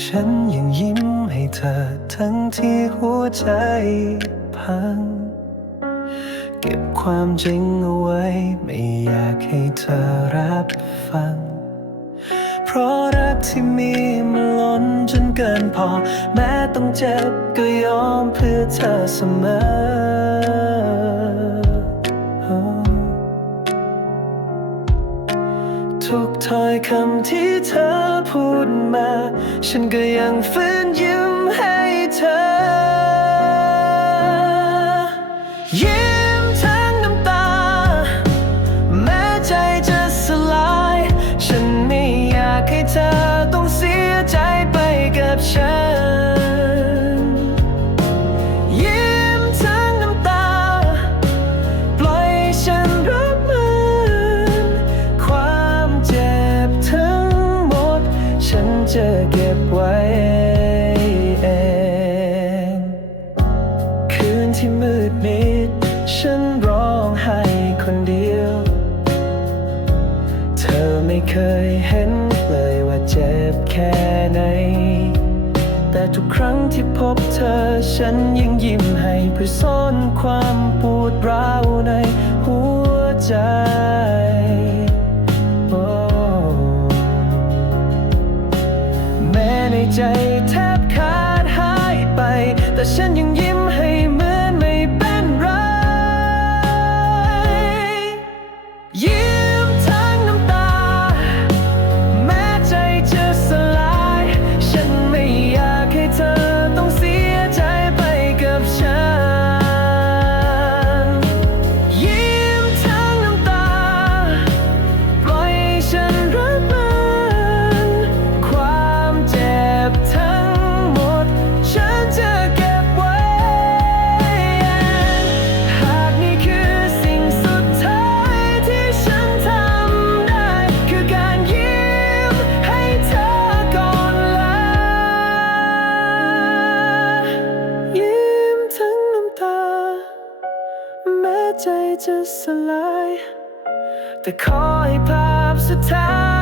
ฉันยังยิ้มให้เธอทั้งที่หัวใจพัง เก็บความจริงเอาไว้ ไม่อยากให้เธอรับฟัง เพราะรักที่มีมันล้นจนเกินพอ แม้ต้องเจ็บก็ยอมเพื่อเธอเสมอ ถ้อยคำที่เธอพูดมา ฉันก็ยังฟื้นยิ้มให้เธอ เก็บไว้เอง คืนที่มืดมิด ฉันร้องไห้คนเดียว เธอไม่เคยเห็นเลยว่าเจ็บแค่ไหน แต่ทุกครั้งที่พบเธอ ฉันยังยิ้มให้เพื่อซ่อนความปวดร้าวในหัวใจ ใจแทบขาดหายไป แต่ฉันยัง ใจจะสลาย แต่ขอให้ภาพสุดท้าย